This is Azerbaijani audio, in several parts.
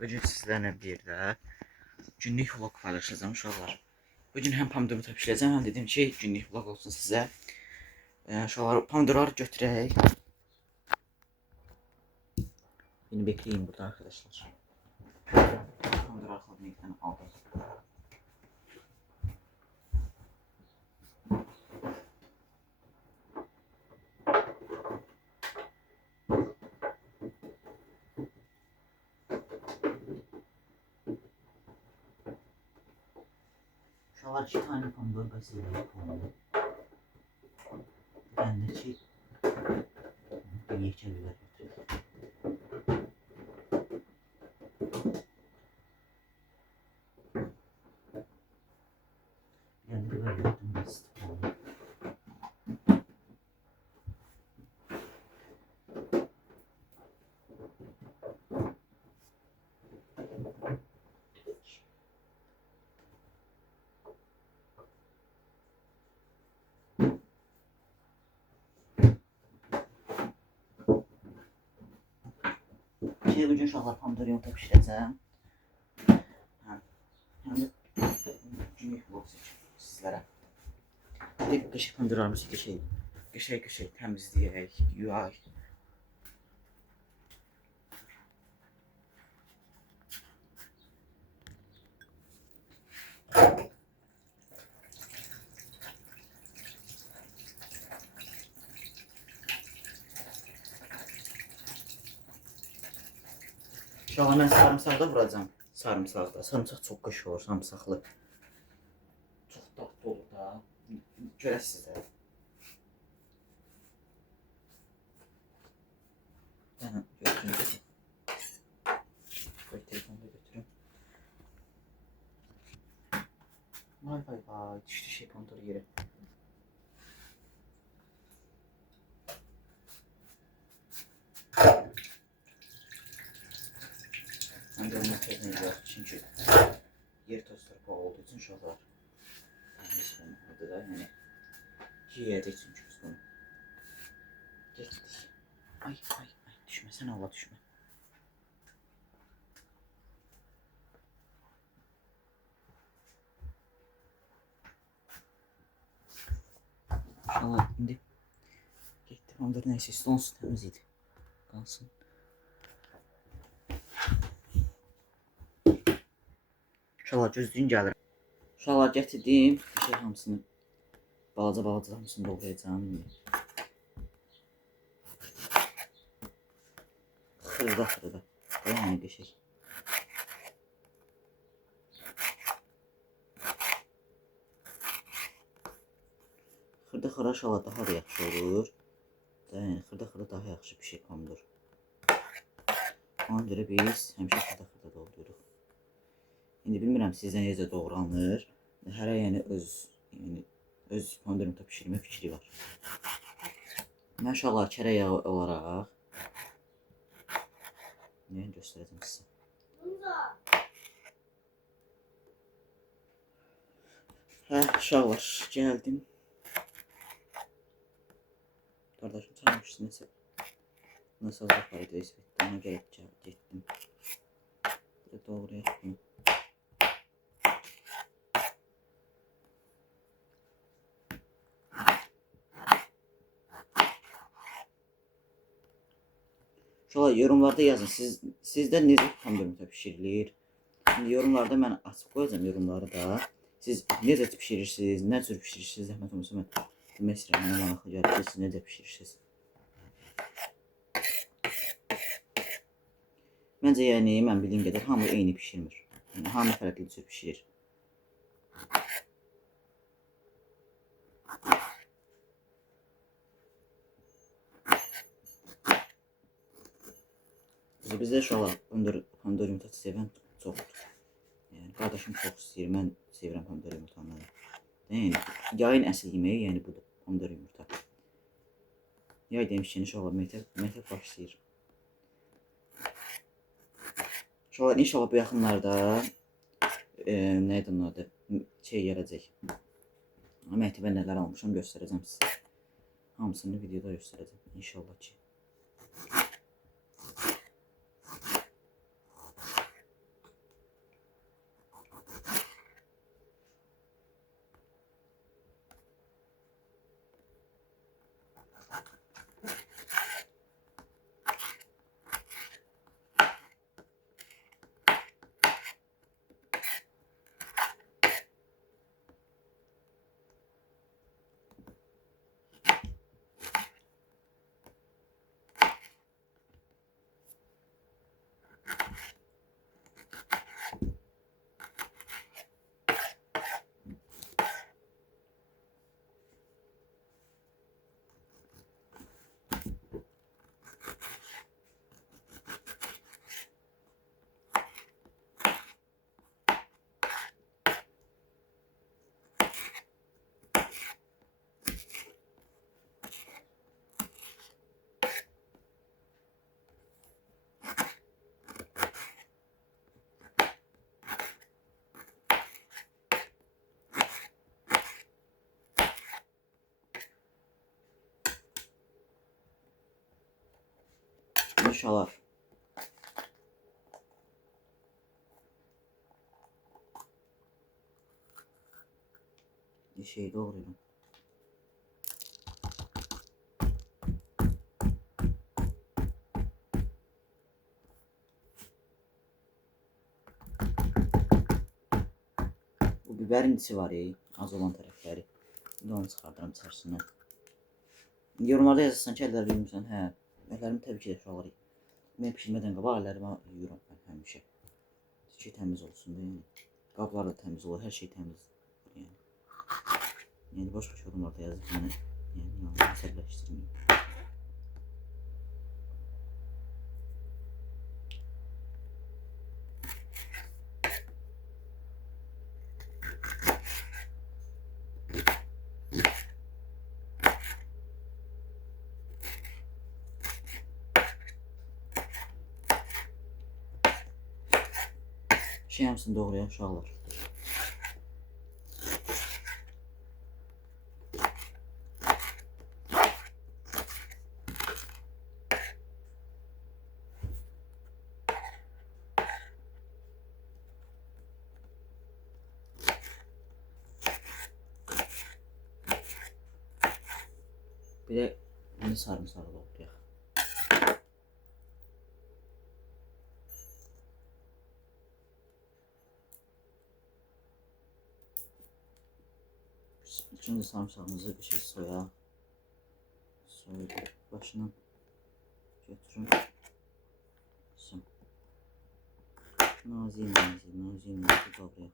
bugün sizlərlə bir də günlük vlog paylaşacağım uşaqlar. Bugün həm pomidoru pişirəcəm, həm dedim ki, günlük vlog olsun sizə. Uşaqlar, pomidorları götürək. Beni bekleyin burada arkadaşlar. Pomidor arxadan aldım. Uşaqlar 2 tane pomidor bəs edir. Ben de ki bir yekə biber götürürüm. Yani biber götürdüm basit oldu. Bugün uşaqlar pomidor yumurta pişirəcəm. Həm də günlük vlog çəkəcəm sizlərə. Qəşəng pomidorlarımızı qəşəng təmizləyək, yuyaq. Uşaqlar, mən sarımsağı da vuracam. Sarımsaq çox qəşəng olur, sarımsaqlı. Çox dadlı olur da. Görəsiniz də. Yəni götürüm. Qoy telefonu da götürüm. Vay, düşdü şey pomidor yeri. Mən də onu tezləyəcəm, çünki yer toz torpağı olduğu üçün uşaqlar təmiz olmalıdır da, yəni yiyəcək çünki biz bunu. Getdik. Ay, düşmə, sən Allah düşmə. Uşaqlar, indi getdi, pomidor neyse, istonsuz təmiz idi. Qalsın. Uşaqlar, gözlüyün gəlir. Uşaqlar, gətirdim. Bir şey hamısını, balaca hamısını doğrayacağım indi. Xırda. Yəni qəşəng. Xırda uşaqlar daha da yaxşı olur. Yəni xırda daha yaxşı pişir pomidor. Ona görə biz həmişə xırda doğrayırıq. İndi bilmirəm sizdə necə doğranır. Hərə yəni öz pomidor yumurta pişirmə fikri var. Mən uşaqlar kərə yağı olaraq göstərəcəm sizə. Uşaqlar, gəldim. Qardaşım çağırmışdı nəsə Allah fayda etdi. Ona gəlib getdim. Burada doğrayaq bunu. Uşaqlar, yorumlarda yazın. Sizdə necə pomidor yumurta pişirilir? Şimdi yorumlarda mən açıb qoyacağım yorumları da. Siz necə pişirirsiniz, nə cür pişirirsiniz? Zəhmət olmasa mən demək istəyirəm. Mənə maraqlı gəlir ki, siz necə pişirirsiniz? Məncə yəni mən bildiyim qədər hamı eyni pişirmir. Yəni hamı fərqli cür pişirir. Bizdə uşaqlar pomidor yumurta sevən çoxdur. Yəni qardaşım çox istəyir, mən sevirəm pomidor yumurtanı. Yəni yayın əsl yeməyi, yəni budur, pomidor yumurta. Yay demişkən uşaqlar məktəb başlayır. Uşaqlar, inşallah bu yaxınlarda neydi onun adı? Şey gələcək. Məktəbə nələr almışam göstərəcəm sizə. Hamısını videoda göstərəcəm inşallah ki. uşaqlar. Bir şey doğrayalım. Bu biberin içi var ya, az olan tərəfləri. İndi onu çıxardıram içərisindən. Yorumlarda yazırsan ki, əlləri yuyursan. Hə, əllərimi təbii ki də uşaqlar. Mən pişirmədən qabaq əllərimi yuyuram mən həmişə. Ki təmiz olsun da yəni. Qablar da təmiz olur, hər şey təmiz. Yəni boş-boş yorumlarda yazıb mənə. Yəni əsəbləşdirməyin. Şey hamısını doğrayan uşaqlar. Bir de bunu sarımsağı doğrayaq. İkinci sarımsağımızı bir şey soyaq. Soyuq başından götürün. Nazik doğrayaq.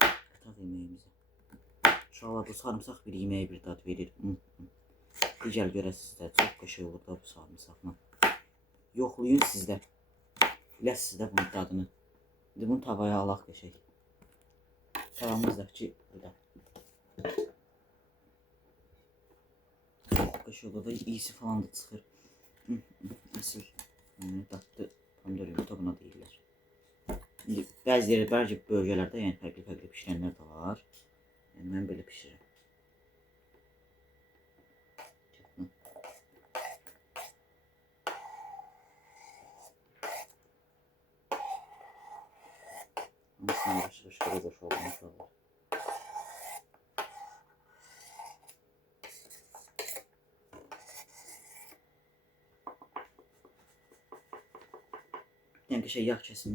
Qataq yeməyimizi. Uşaqlar, bu sarımsaq bir yeməyə bir dad verir. Digər görəsiniz də çox qəşəng olur da bu sarımsaqla. Yoxlayın sizdə. Biləsiniz də bunun dadını. İndi bunu tavaya alaq qəşəng. Tavamızdakı burada. Qəşəng olur da iyisi falan da çıxır. Əsl dadlı pomidor yumurta buna deyirlər. İndi bəzi bölgələrdə yəni fərqli pişirənlər də var. Yəni mən belə pişirirəm. Hamısını yavaş-yavaş boşaltmaq uşaqlar. Yəni ki, yağ kəsim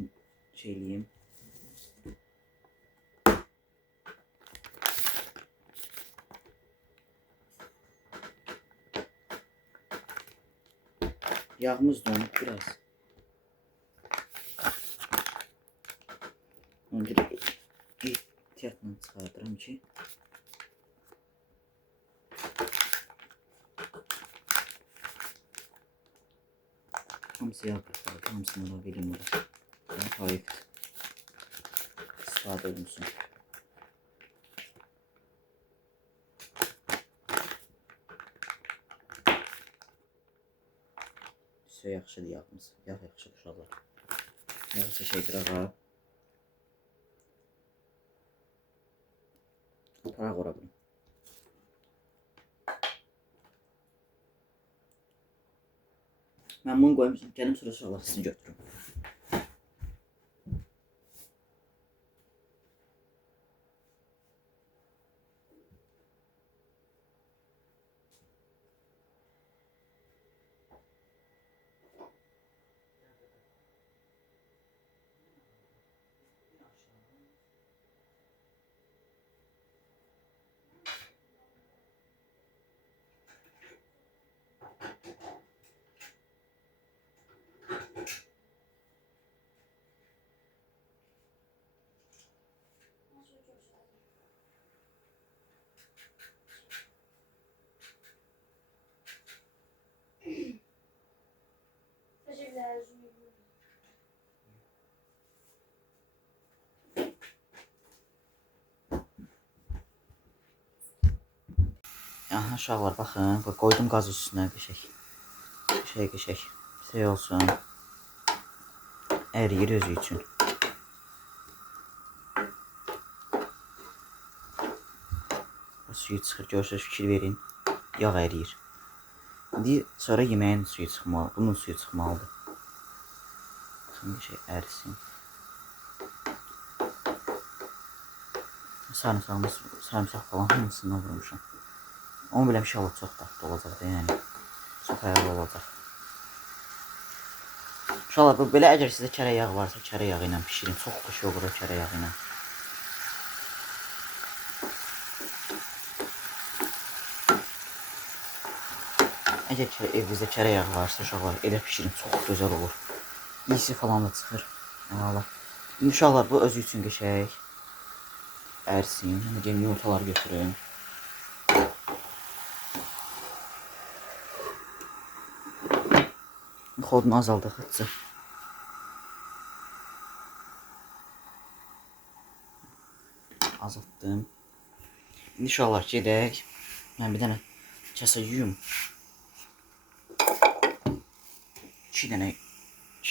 şeyləyim. Yağımız donub biraz. Onu ehtiyatla çıxardıram ki hamısı yağ qatlardı, hamısını da verim orası. Hafif istifadə olunsun. Su yaxşıdır yağımız. Yağ yaxşıdır uşaqlar. Yağı çəkək qırağa. Paraq ora bunu. Mən bunu qoymuşum. Gəlim sonra uşaqlar sizin götürüm. Aha uşaqlar baxın, qoydum qaz üstünə qəşəng. Şey olsun. Əriyir özü üçün. Suyu çıxır, görürsünüz, fikir verin. Yağ əriyir. İndi sonra yeməyin suyu çıxmalı, bunun suyu çıxmalıdır. Şimdi şey ersin. Sarımsak falan hamısından vurmuşam. Onu belə bir şey olacaq, tatlı olacaq da yəni. Çox ayarlı olacaq. İnşallah bu belə əgər sizdə kərə yağı varsa, kərə yağı ilə pişirin. Çox xoş olur o kərə yağı ilə. Əgər evinizdə kərə yağı varsa, uşaqlar elə pişirin. Çox gözəl olur. İyisi falan da çıxır. Əla. İnşallah bu özü üçün qəşəng ərsin. Gəlin yumurtalar götürün. Xodunu azaldıq hıçı. Azaltdım. İnşallah gedək. Mən bir dənə kasa yuyum. 2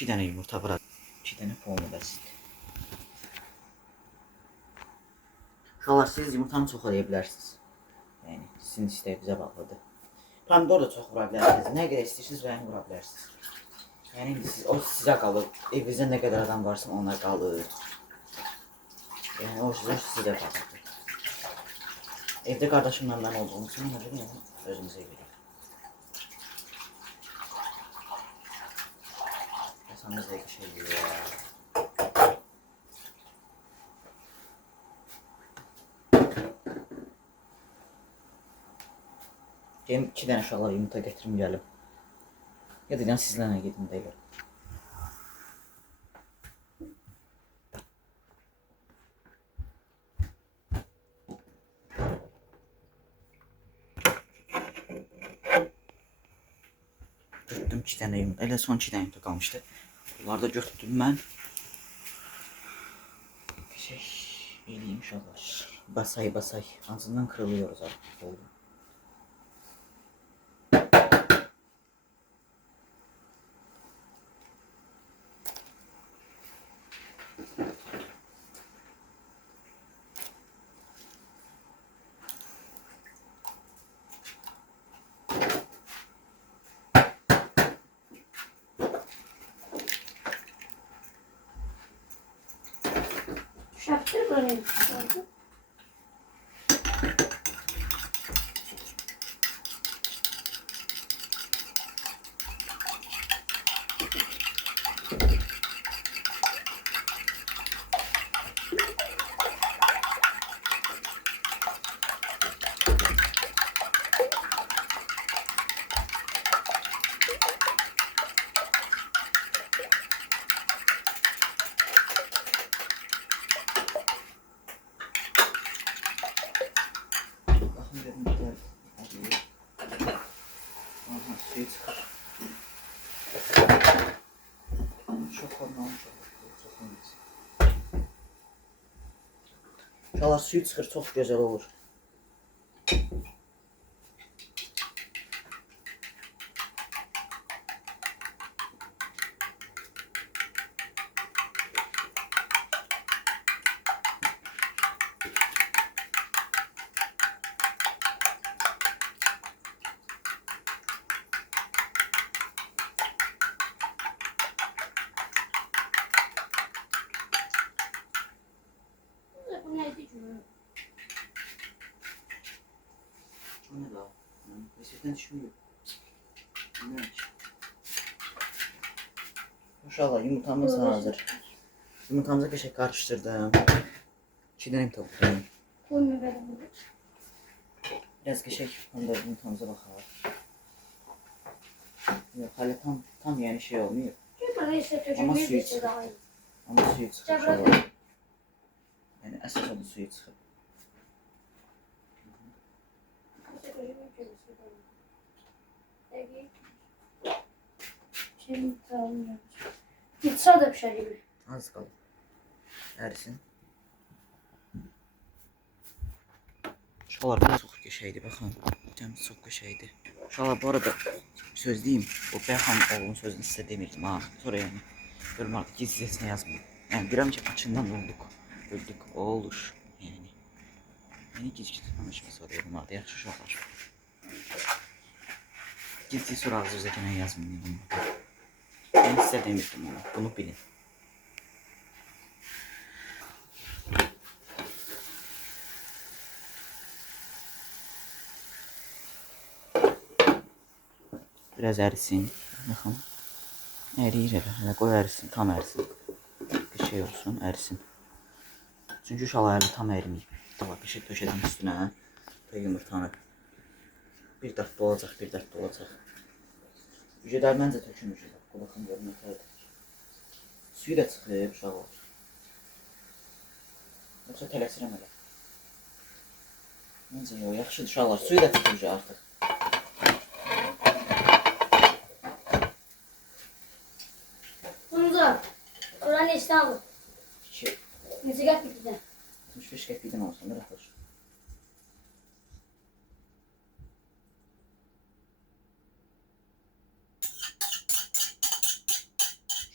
dənə yumurta bura. 2 dənə polnu bəsdir. Uşaqlar siz yumurtanı çox eləyə bilərsiniz. Yəni sizin istəyinizə bağlıdır. Pomidor da çox vura bilərsiniz. Nə qədər istəyirsiniz və vura bilərsiniz. Yəni indi o sizə qalır. Evinizdə nə qədər adam varsa ona qalır. Yəni o sizə bağlıdır. Evdə qardaşımla mən olduğum üçün ona görə yəni özünüzə verin. Masamız da şey yiyor. Gelin 2 dənə uşaqlar yumurta gətirim gəlim. Ya da yəni sizlərlə gedim də gəlim. Götürdüm 2 dənə yumurta. Elə son 2 dənə yumurta qalmışdı. Bunları da götürdüm mən. Şey eləyim uşaqlar. Basay. Ağzından kırılıyoruz artık. Oldu. Şaptır böyle. Suyu çıkar. Çok olmamış olur. İnşallah suyu çıkır, çok güzel olur. Bu neydi ki? O ne daha? Reçeten düşmüyor. Bilmiyorum ki. İnşallah yumurtamız hazır. Yumurtamızı bir şey karıştırdım. 2 tane tavuklayayım. Bunu verelim. Biraz geçek, onda yumurtamıza bakalım. Yok, hala tam yani şey olmuyor. Ama suyu çıkıyor. Ama suyu çıkıyor. Yani esas oldu suyu çıkıyor. Şimdi tamam. Gitsa da pişireyim. Az kaldı. Ersin. Uşaqlar bu çox qəşəngdir, baxın. Cəmi çox qəşəngdir. Uşaqlar bu arada söz deyim, bu Bəyxan oğlunun sözünü sizə demirdim ha. Sonra yəni görüm artıq gizlisinə yazmayın. Yəni deyirəm ki, açından öldük, olur. Yəni gizli danışmasa deyirəm artıq yaxşı uşaqlar. Gizli sonra ağzınıza gələn yazmayın. Yəni sizə demirdim onu, bunu bilin. Biraz ərisin. Baxın. Əriyir elə. Hələ qoy ərisin, tam ərisin. Bir şey olsun, ərisin. Çünki uşaqlar hələ tam əriməyib. Tamam, bir şey döşədim üstünə. Və yumurtanı. Bir dəfdə olacaq, bir dəfdə olacaq. Cücələr məncə tökülmüş. Baxın, görün, nətərdir. Suyu da çıxıb, uşaqlar. Yoxsa tələsirəm elə. Məncə yox, yaxşıdır uşaqlar. Suyu da çıxıb artıq. Bunca. Oran neçə alır? 2. Neçə qəpikdən? 65 qəpikdən olsun, bir atır.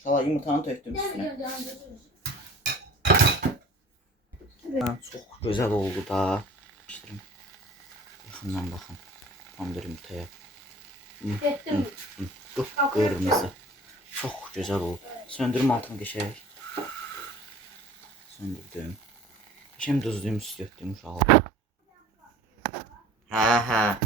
Uşaqlar yumurtanı tökdüm üstünə. Çox gözəl oldu da. İşlərim. Yaxından baxın. Tandır yumurtaya. Etdim. Qırmızı. Çox gözəl oldu. Söndürüm altını qəşəng. Söndürdüm. Şimdi duzluyum, üstüyüm uşaqlar. Hə.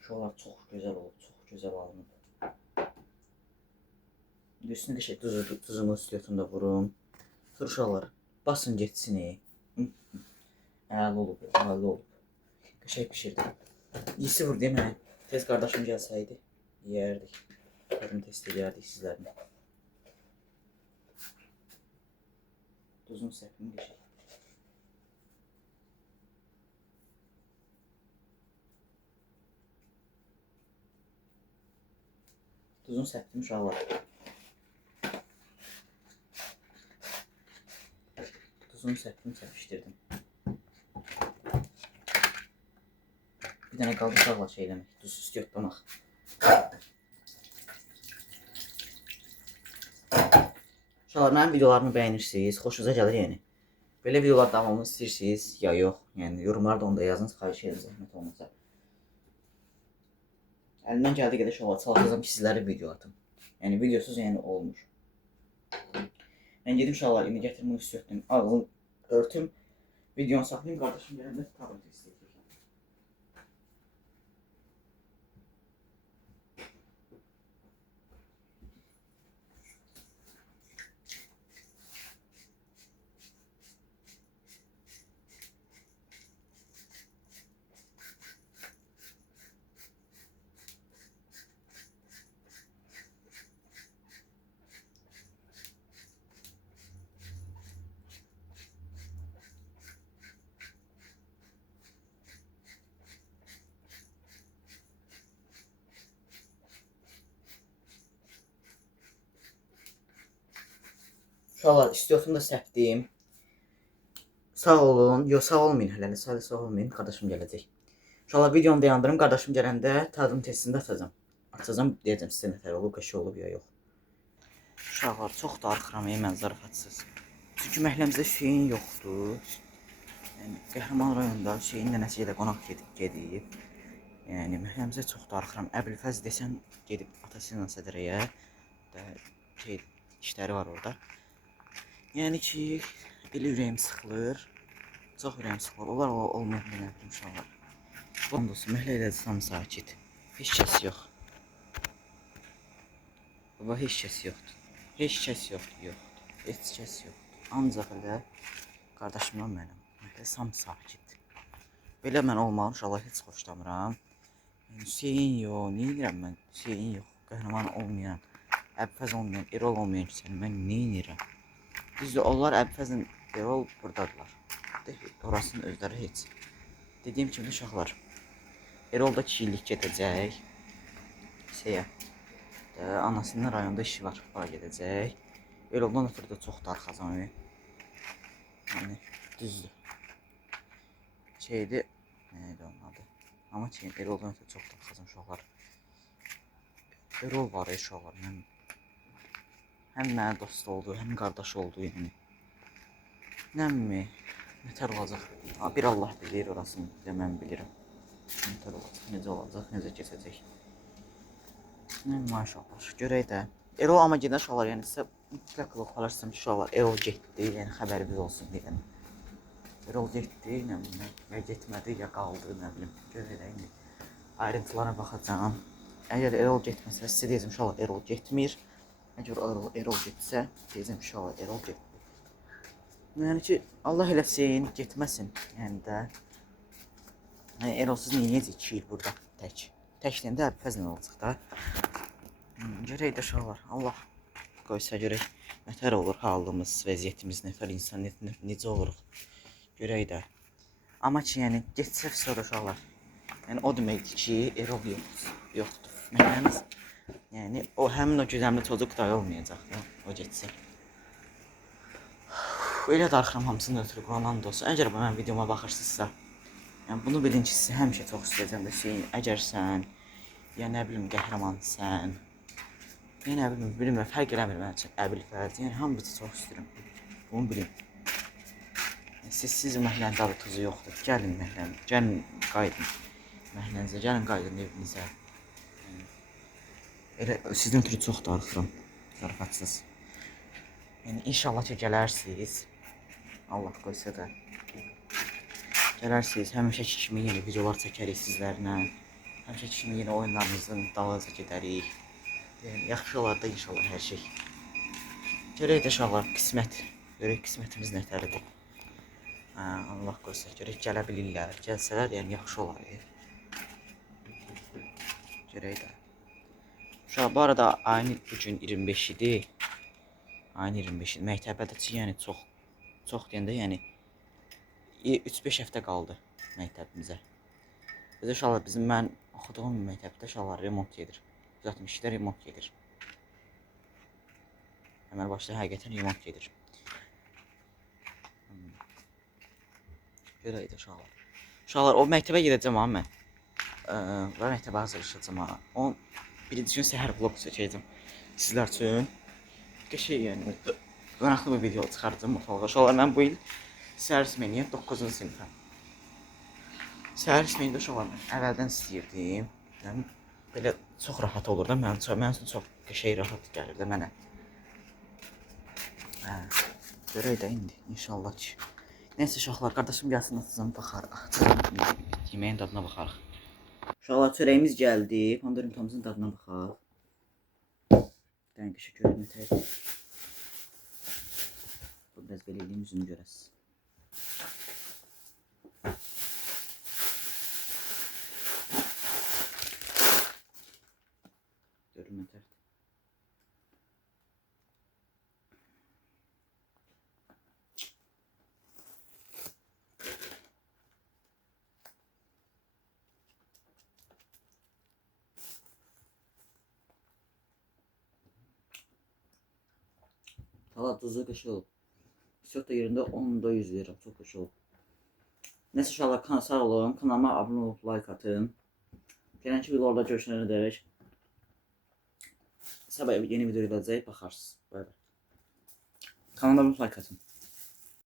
Uşaqlar çox gözəl oldu, çox gözəl alınıb. Üstünə qəşəng tuzumu üstüyotunda vurum. Sonra uşaqlar basın getsin. Əla olub, əla olub. Qəşəng pişirdim. İyisi vur deyə mənə. Tez qardaşım gəlsəydi, yeyərdik. Tadını test edərdik sizlərlə. Tuzunu səpim qəşəng. Tuzunu səpdim uşaqlar. Tuzunu səpdim, səpişdirdim. Bir dənə qaldı uşaqlar şey eləmək, duz üstüyotlamaq. Uşaqlar, mənim videolarımı bəyənirsiniz, xoşunuza gəlir yəni. Belə videolar davamını istəyirsiniz ya yox. Yəni yorumlarda onu da yazın, xahiş edirəm zəhmət olmasa. Əlimdən gəldiyi qədər uşaqlar çalışacağam ki, sizlərə video atım. Yəni videosuz yəni olmur. Mən gedim uşaqlar, indi gətirim bunu üstüyotlayım, ağzını örtüm, videonu saxlayayım, qardaşım gələndə tadım test edəcəm. Uşaqlar, istiyorsun da səpdim. Sağ olun. Yox, sağ olmayın hələ. Sağ olmayın. Qardaşım gələcək. Uşaqlar, videonu dayandırım. Qardaşım gələndə tadım testini də atacağım. Atacağım, deyəcəm sizə nətər olub, qəşəng olub ya yox. Uşaqlar, çox darıxıram mən zarafatsız. Çünki məhəlləmizdə Hüseyin yoxdur. Yəni, Qəhrəman rayonunda Hüseyin nənəsi ilə qonaq gedib. Yəni, məhəlləmizdə çox darıxıram. Əbülfəz desəm, gedib atası ilə sədrəyə. İşləri var orada. Yəni ki, elə ürəyim sıxılır. Çox ürəyim sıxılır. Onlar olmayan bilmirəm uşaqlar. Ondolsun, məhəllədə tam sakit. Heç kəs yox. Baba, heç kəs yoxdur. Heç kəs yoxdur. Heç kəs yoxdur. Ancaq elə qardaşımla mənim. Məhəllə tam sakit. Belə mən olmağım uşaqlar heç xoşlamıram. Hüseyin yox, nə edirəm mən? Hüseyin yox, qəhrəman olmayan, Əbülfəz olmayan, Erol olmayan Hüseyin mən nə edirəm? Düzdür, onlar Əbülfəzlə Erol buradadılar. Orasının özləri heç. Dediyim kimi uşaqlar, Erol da 2 illik gedəcək. Anasının rayonda işi var, ora gedəcək. Eroldan ötürü də çox darıxacam. Yəni, düzdür. Şeydi, neydi onun adı? Amma ki, Eroldan ötürü çox darıxacam uşaqlar. Erol var uşaqlar, həm mənə dost oldu, həm qardaş oldu yəni. Nətər olacaq? Bir Allah bilir orasını, bir də mən bilirəm. Nətər olacaq, necə olacaq, necə keçəcək. Maşallah, görək də. Erol amma gedən uşaqlar, yəni sizə mütləq qılıq alırsam ki, uşaqlar Erol getdi, yəni xəbərimiz olsun deyən. Erol getdi, nə bilim, ya getmədi, ya qaldı, nə bilim. Görək indi. Ayrıntılara baxacağam. Əgər Erol getməsə, sizə deyəcəm inşallah Erol getmir. Əgər Erol getsə, deyəcəm inşallah Erol getmir. Yəni ki, Allah eləsin, getməsin. Yəni də Erolsuz neyəcək 2 il burada tək. Təkdən də əbfəzlə olacaq da. Görək də uşaqlar. Allah qoysa görək nətər olur halımız, vəziyyətimiz, nəfər insan necə oluruq. Görək də. Amma ki, yəni getsə sonra uşaqlar. Yəni o deməkdir ki, Erol yoxdur. Məqəmiz, yəni o həmin o güzəmli çocuk da olmayacaq da, o getsə. Elə darıxıram hamısını ötürü Qur'an olsun. Əgər mənim videoma baxırsınızsa, yəni bunu bilin ki, sizi həmişə çox istəyəcəm də Hüseyin. Əgər sən, ya nə bilim qəhrəmansan, ya nə bilim, fərq eləmir mənim üçün Əbil Fərz. Yəni hamınızı çox istəyirəm. Bunu bilin. Siz məhəllənin dadı tuzu yoxdur. Gəlin məhəllənin, gəlin qaydın məhəllənizə, gəlin qaydın evinizə. Elə sizdən ötürü çox darıxıram, zarafatsız. Yəni inşallah ki gələrsiniz. Allah qoysa da. Gələrsiniz, həmişəki kimi yeni videolar çəkərik sizlərlə. Həmişəki kimi yeni oyunlarımızın dalınca gedərik. Yəni yaxşı olar da inşallah hər şey. Görək də inşallah qismət. Görək qismətimiz nətərdir. Allah qoysa, görək gələ bilirlər. Gəlsələr, yəni yaxşı olar. Görək də. Uşaq, bu arada ayın bugün 25-idir. Ayın 25-idir. Məktəbədə yəni çox deyəndə, yəni 3-5 həftə qaldı məktəbimizə. Biz uşaqlar, mən oxuduğum məktəbdə uşaqlar remont gedir. 162-də remont gedir. Əməl başda həqiqətən remont gedir. Görək də uşaqlar. Uşaqlar, o məktəbə gedəcəm ha mən. Və məktəbə hazırlaşacağam ha. Onun birinci gün səhər vlog çəkəcəm sizlər üçün. Qəşəng yəni qonaqlı bir video çıxaracağım ortalığa. Uşaqlar, mən bu il səhər ismeniyə 9-cu sinifəm. Səhər ismeni də uşaqlar mən əvvəldən istəyirdim. Yəni belə çox rahat olur da mənim üçün çox qəşəng rahat gəlir də mənə. Görək də indi inşallah ki. Neyse uşaqlar, qardaşım gəlsin atacağım, baxarıq. Yeməyin dadına baxarıq. Uşaqlar, çörəyimiz gəldi. Pomidor yumurtamızın dadına baxaq. Dəqiqə görək nətər. Bu biraz belə eləyim, üzünü görəsiz. Görün nətər. Valla tuzlu qəşəng olub. Çox da yerində 10-da 100 verirəm. Çox qəşəng olub. Neyse uşaqlar, sağ olun. Kanalıma abunə olub, like atın. Gələnki videolarda görüşənə dək. Sabah yeni video gələcək, baxarsınız. Bay bay. Kanalıma like atın.